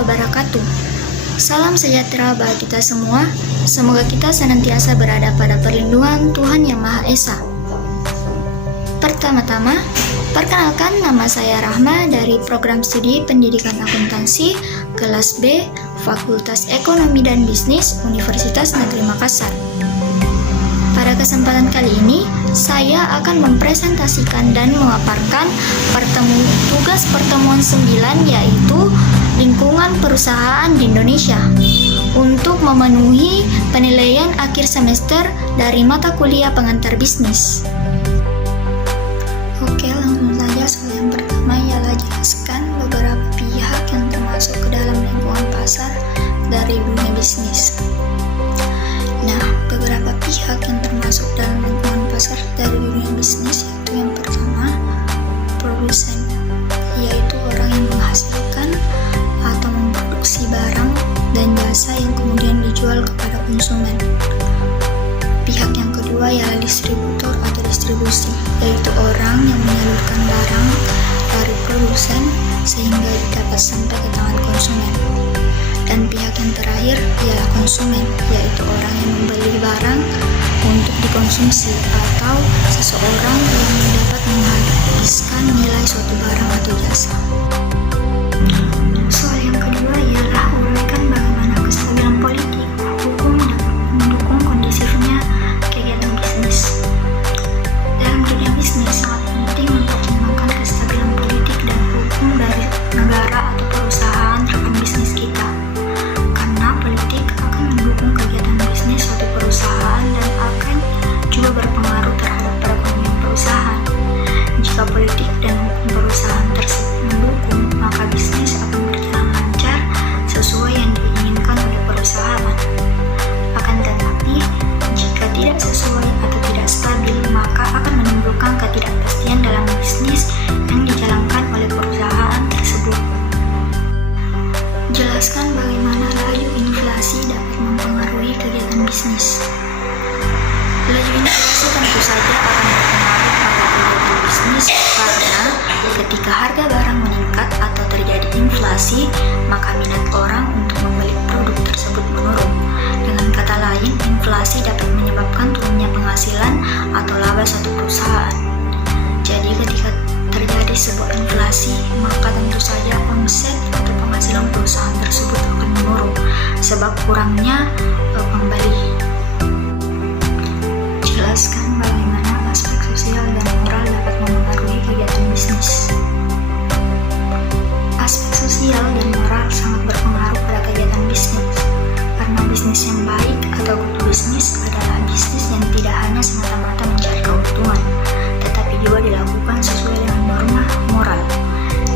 wabarakatuh. Salam sejahtera bagi kita semua. Semoga kita senantiasa berada pada perlindungan Tuhan Yang Maha Esa. Pertama-tama, perkenalkan, nama saya Rahma dari Program Studi Pendidikan Akuntansi kelas B, Fakultas Ekonomi dan Bisnis Universitas Negeri Makassar. Pada kesempatan kali ini, saya akan mempresentasikan dan memaparkan tugas pertemuan 9, yaitu lingkungan perusahaan di Indonesia, untuk memenuhi penilaian akhir semester dari mata kuliah pengantar bisnis. Oke, langsung saja. Soal yang pertama ialah jelaskan beberapa pihak yang termasuk ke dalam lingkungan pasar dari dunia bisnis. Nah, beberapa pihak yang termasuk dalam lingkungan pasar dari dunia bisnis yaitu yang pertama, produsen, yaitu orang yang menghasilkan atau memproduksi barang dan jasa yang kemudian dijual kepada konsumen. Pihak yang kedua ialah distributor atau distribusi, yaitu orang yang menyalurkan barang dari produsen sehingga dapat sampai ke tangan konsumen. Dan pihak yang terakhir ialah konsumen, yaitu orang yang membeli barang untuk dikonsumsi atau seseorang yang dapat menghabiskan nilai suatu barang atau jasa. Soal yang kedua ialah uraikan bagaimana kestabilan politik, hukum dapat mendukung kondisifnya kegiatan bisnis. Dalam dunia bisnis sangat penting mempertimbangkan kestabilan politik dan hukum dari negara atau perusahaan rekan bisnis kita. Karena politik akan mendukung kegiatan bisnis suatu perusahaan dan akan juga berpengaruh terhadap perekonomian perusahaan. Jika politik dan hukum perusahaan tersebut mendukung, maka bisnis akan berjalan lancar sesuai yang diinginkan oleh perusahaan. Akan tetapi, jika tidak sesuai atau tidak stabil, maka akan menimbulkan ketidakpastian dalam bisnis yang dijalankan oleh perusahaan tersebut. Jelaskan bagaimana laju inflasi dapat mempengaruhi kegiatan bisnis. Laju inflasi tentu saja akan berpengaruh pada kegiatan bisnis karena ketika harga barang meningkat atau terjadi inflasi, maka minat orang untuk membeli produk tersebut menurun. Dengan kata lain, inflasi dapat menyebabkan turunnya penghasilan atau laba suatu perusahaan. Jadi ketika terjadi sebuah inflasi, maka tentu saja omset atau penghasilan perusahaan tersebut akan menurun sebab kurangnya pembeli. Jelaskan bagaimana aspek sosial dan moral dapat mempengaruhi kegiatan bisnis. Aspek sosial dan moral sangat berpengaruh pada kegiatan bisnis, karena bisnis yang baik atau good bisnis adalah bisnis yang tidak hanya semata-mata mencari keuntungan, tetapi juga dilakukan sesuai dengan norma moral,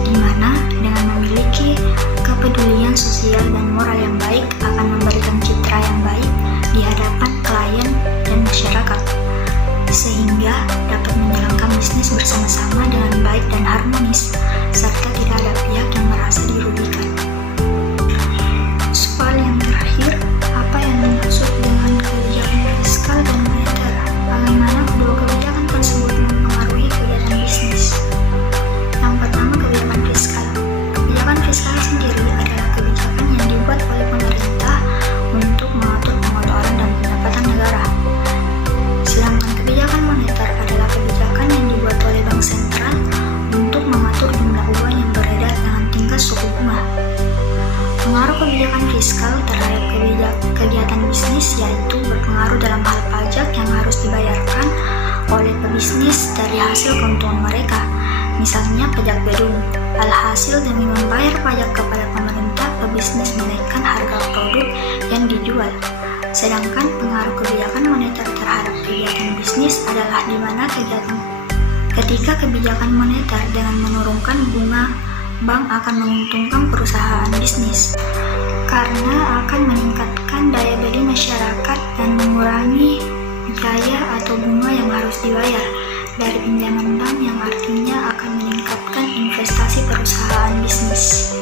di mana dengan memiliki kepedulian sosial dan moral yang baik akan memberikan citra yang baik di hadapan klien dan masyarakat, sehingga dapat menjalankan bisnis bersama-sama dengan baik dan harmonis, serta tidak ada pihak yang merasa dirugikan. Soal yang terakhir, apa yang dimaksud dengan kebijakan fiskal dan moneter? Bagaimana kedua kebijakan tersebut mempengaruhi kegiatan bisnis? Yang pertama, kebijakan fiskal. Kebijakan fiskal sendiri adalah kebijakan yang dibuat oleh pemerintah untuk mengatur pengeluaran dan pendapatan negara. Sedangkan kebijakan moneter adalah kebijakan yang dibuat oleh bank sentral untuk mengatur jumlah uang yang beredar dengan tingkat suku bunga. Pengaruh kebijakan fiskal terhadap kegiatan bisnis yaitu berpengaruh dalam hal pajak yang harus dibayarkan oleh pebisnis dari hasil keuntungan mereka. Misalnya pajak gedung. Alhasil demi membayar pajak kepada pemerintah, pebisnis menaikkan harga produk yang dijual. Sedangkan pengaruh kebijakan moneter terhadap kegiatan bisnis adalah di mana ketika kebijakan moneter dengan menurunkan bunga, bank akan menguntungkan perusahaan bisnis karena akan meningkatkan daya beli masyarakat dan mengurangi biaya atau bunga yang harus dibayar dari pinjaman bank, yang artinya akan meningkatkan investasi perusahaan bisnis.